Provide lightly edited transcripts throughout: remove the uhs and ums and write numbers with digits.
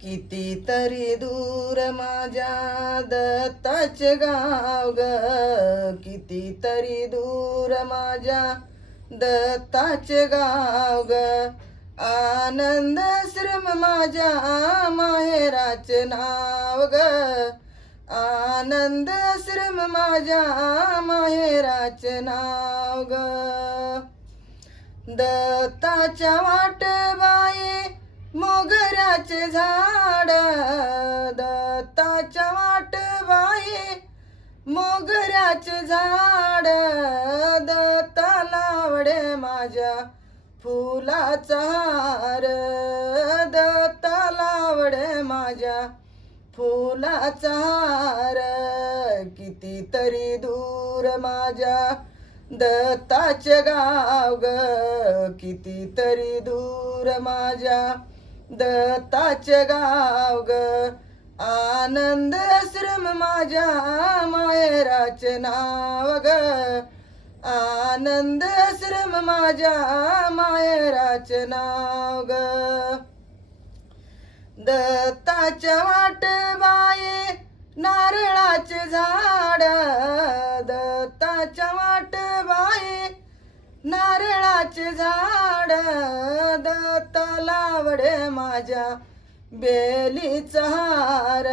कितीतरी दूर माझ्या दत्ताचे गाव ग, कितीतरी दूर माझ्या दत्ताचे गाव ग. आनंद आश्रम माझ्या माहेराचे नाव ग, आनंद आश्रम माझ्या माहेराचे नाव ग. दत्ताच्या वाटबाये मोगऱ्याचे झाड, दत्ताच्या वाटबाये मोगऱ्याचे झाड. दत्ताला आवडे माझ्या फुलाचा हार, दत्ताला आवडे माझ्या फुलाचा हार. कितीतरी दूर माझ्या दत्ताचे गाव ग, कितीतरी दूर माझ्या दत्ताचे गाव ग. आनंद आश्रम माझ्या माहेराचे नाव ग, आनंद आश्रम माझ्या माहेराचे नाव ग. दत्ताच्या वाटबाये नारळाचे झाड, दत्ताच्या वाटबाये नारळाचे झाड. दत्ताला आवडे माझ्या बेलीचा हार,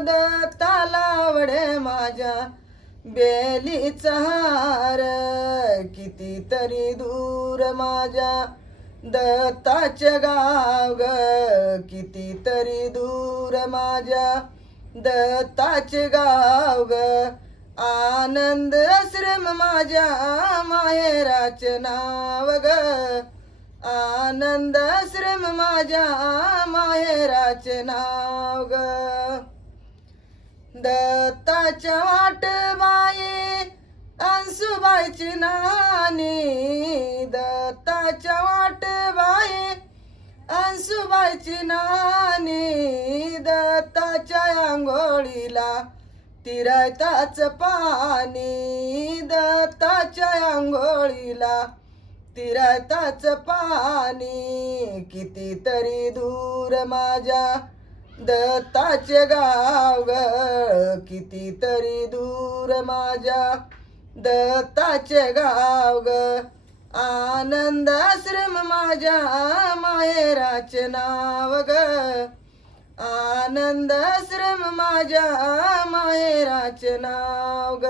दत्ताला आवडे माझ्या बेलीचा हार. कितीतरी दूर माझ्या दत्ताचे गाव ग, कितीतरी दूर माझ्या दत्ताचे गाव ग. आनंद आश्रम माझ्या माहेराचे नाव ग, आनंद आश्रम माझ्या माहेराचे नाव ग. दत्ताच्या वाटबाये अंसुबाईची नानी, दत्ताच्या वाटबाये अंसुबाईची नानी. दत्ताच्या आंघोळीला तिरायताच पाणी, दत्ताच्या आंघोळीला तिरायताच पाणी. कितीतरी दूर माझ्या दत्ताचे गाव ग, कितीतरी दूर माझ्या दत्ताचे गाव ग. आनंद आश्रम माझ्या माहेराचे नाव ग, आनंद आश्रम माझ्या माहेराचे नाव ग.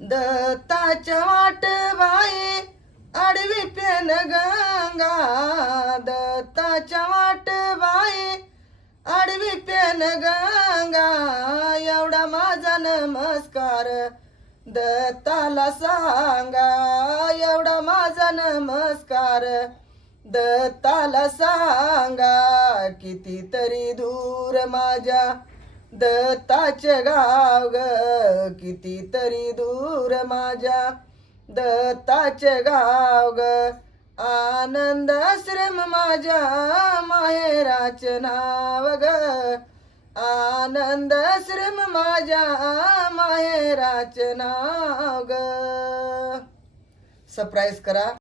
दत्ताच्या वाटबाये आडवी पेन गंगा, दत्ताच्या वाटबाये आडवी पेन गंगा. एवढा माझा नमस्कार दत्ताला सांगा, एवढा माझा नमस्कार दत्ताला सांगा. कितीतरी दूर माझ्या दत्ताचे गाव ग, कितीतरी दूर माझ्या दत्ताचे गाव ग. आनंद आश्रम माझ्या माहेराचे नाव ग, आनंद आश्रम माझ्या माहेराचे नाव ग. सरप्राईज करा.